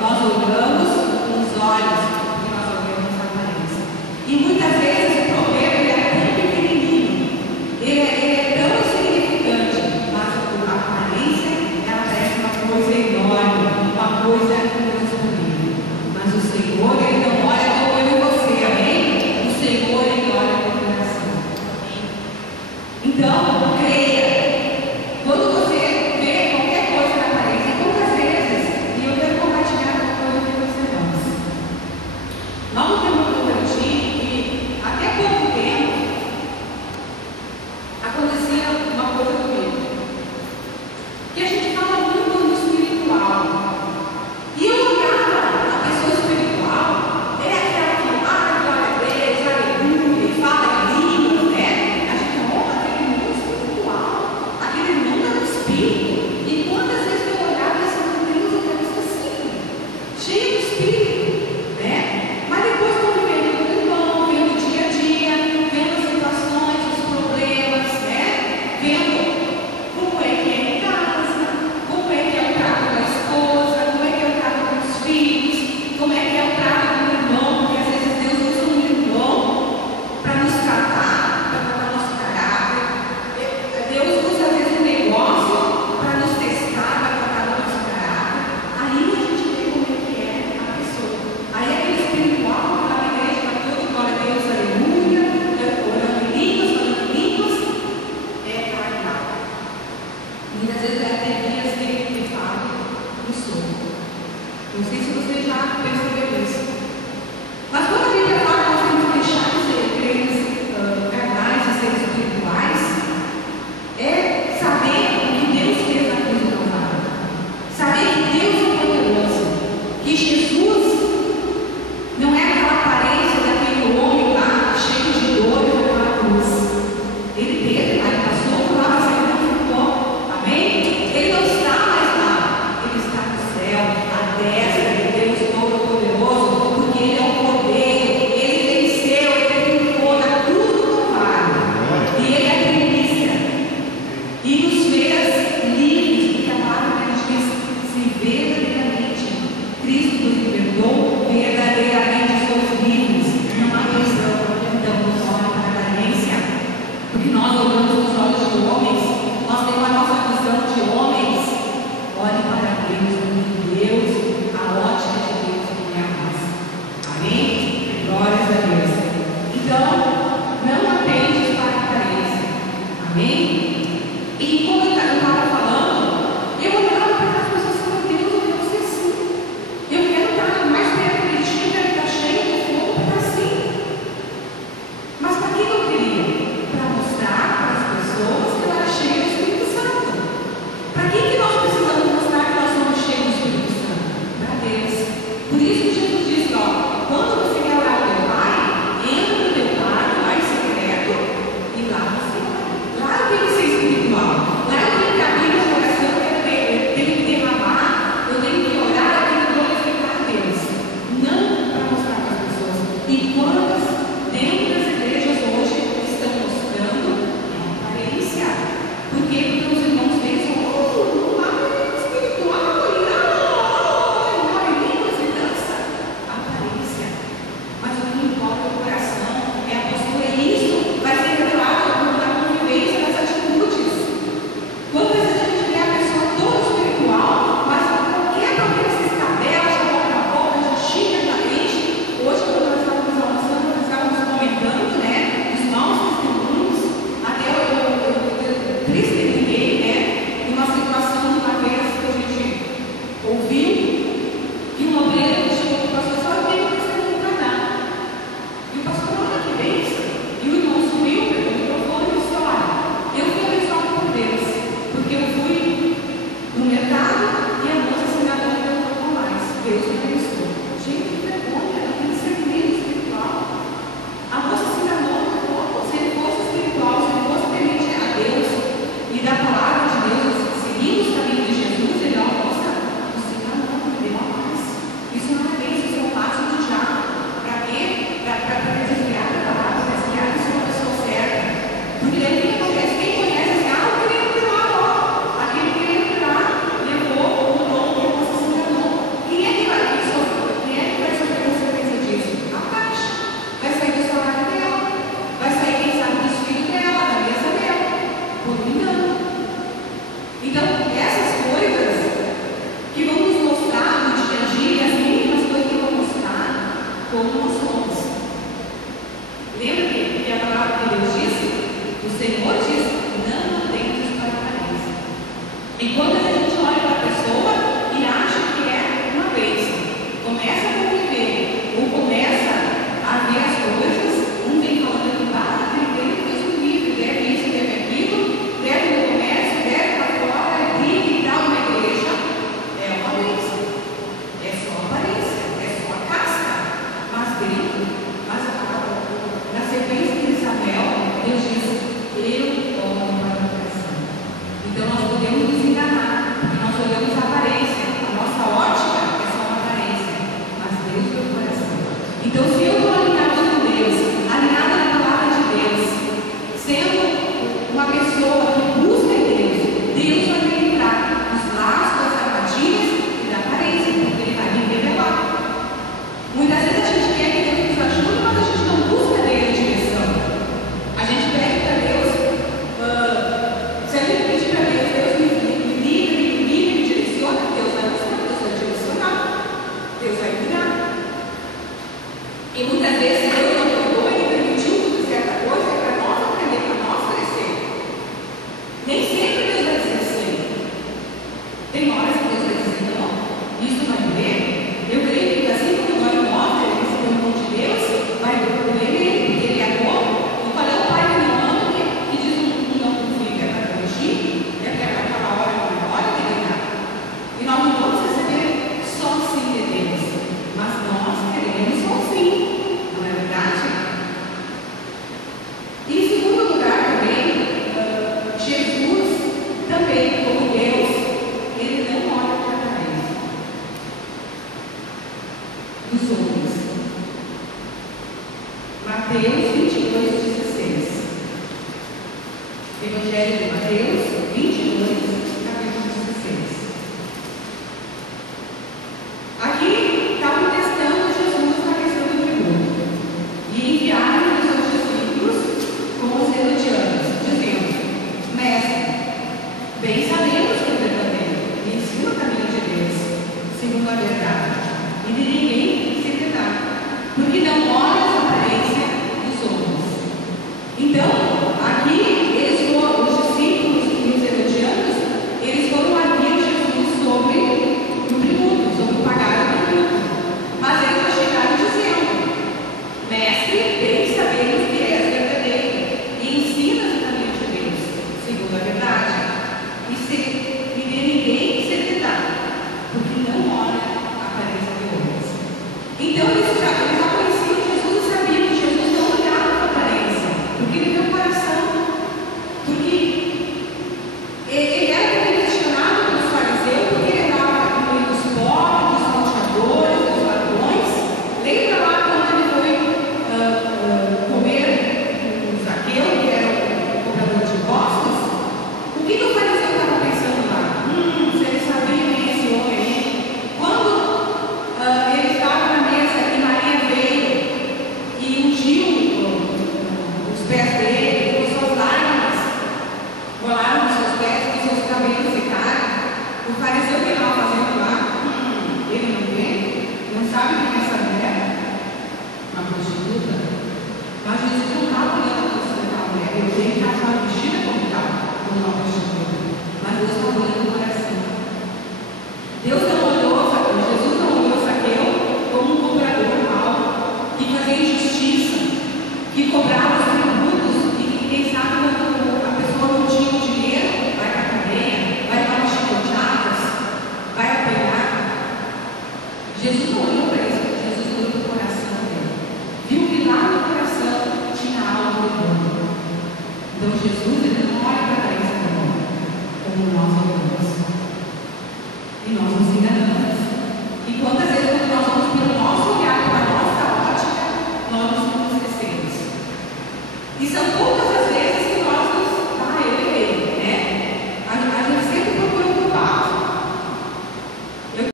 nós olhamos os olhos e nós olhamos a aparência. E muitas vezes o problema ele é tão pequenininho, ele é tão insignificante, mas a aparência ela parece uma coisa enorme, uma coisa intransponível. Mas o Senhor, ele não olha como eu e você, amém? O Senhor, ele olha para o coração. Então, creia. Quando você vê qualquer coisa na aparência, quantas vezes, e eu quero compartilhar uma coisa com os irmãos. Nós não temos um convertido que até pouco tempo acontecia uma coisa comigo. Que a gente fala muito no espiritual. E eu olhava a pessoa espiritual, é aquela que glória a Deus, aleluia, e fala em línguas, né? A gente honra aquele mundo espiritual, aquele mundo do espírito. E quantas vezes eu olhava e disse, meu Deus, eu quero ser assim, cheio do espírito, né? Mas depois, quando vendo o irmão, vendo o dia a dia, vendo as situações, os problemas, né? Vendo como é que é em casa, como é que é o trato da esposa, como é que é o trato com os filhos, como é que é o trato do irmão, porque às vezes Deus usa um irmão para nos tratar, para tratar nosso caráter. Deus usa às vezes um negócio para nos testar, para tratar o nosso caráter. Aí a gente vê como é que é a pessoa. Aí aquele espiritual que está na igreja, está todo glória a Deus, aleluia, orando em línguas, falando em línguas, é carnal. Muitas vezes até dias que ele fala no sono. Não sei se você já percebeu isso. Mas quando a Bíblia fala que nós temos que deixar de ser crentes carnais e seres espirituais, é saber o que Deus fez na cruz do Calvário. Saber que Deus é poderoso. Que Jesus não é aquela aparência daquele homem lá, cheio de dor e naquela cruz. Ele teve lá, ele passou por lá, mas ele não ficou. Amém? Ele não está mais lá. Ele está no céu, à destra de Deus Todo-Poderoso, porque Ele é o poder. Ele venceu, Ele triunfou na cruz do Calvário. E Ele é a primícia. E nos fez livres, porque a palavra de Deus diz: se verdadeiramente Cristo nos libertou, dos homens. Mateus 22:16. Evangelho de Mateus 22, capítulo 16. Aqui está contestando Jesus na questão do tributo. E enviaram os seus discípulos com os herodianos, dizendo: Mestre, bem sabemos que é verdadeiro e ensina o caminho de Deus, segundo a verdade, e de ninguém se tentar, porque não olha as aparências dos homens. Então, aqui, os discípulos e os herodianos, eles foram arguir Jesus sobre o tributo, sobre o pagar o tributo. Mas eles já chegaram dizendo: Mestre, bem sabemos que és verdadeiro e ensinas o caminho de Deus, segundo a verdade, e de ninguém se tentar, porque não olha a aparência de homens. Então eles já conheciam Jesus e sabiam que Jesus não olhava para a aparência, porque ele viu o coração, porque ele era também questionado pelos fariseus, porque ele andava no meio dos pobres, dos salteadores, dos ladrões. Lembra lá quando ele foi comer com Zaqueu, que era o cobrador de impostos? O que o fariseu estava pensando lá? Se ele sabia quem é esse homem aí. Quando ele estava na mesa e Maria veio e ungiu os pés dele, com suas lágrimas rolaram nos seus pés, com seus cabelos secaram, o fariseu que estava fazendo lá, ele não vê, não sabe quem é essa mulher, uma prostituta. Mas Jesus não estava olhando para aquela mulher, ele tem que estar vestida como tal, como uma prostituta. Mas Deus está olhando o coração. Deus não olhou Zaqueu, Jesus não olhou Zaqueu como um cobrador mau, que fazia injustiça, que cobrava os tributos e que, quem sabe, quando a pessoa não tinha o dinheiro, vai para a cadeia, vai para as chicoteadas, vai apanhar. Jesus não olhou para isso, Jesus olhou para o coração dele. Viu que lá no coração tinha algo de bom. Então Jesus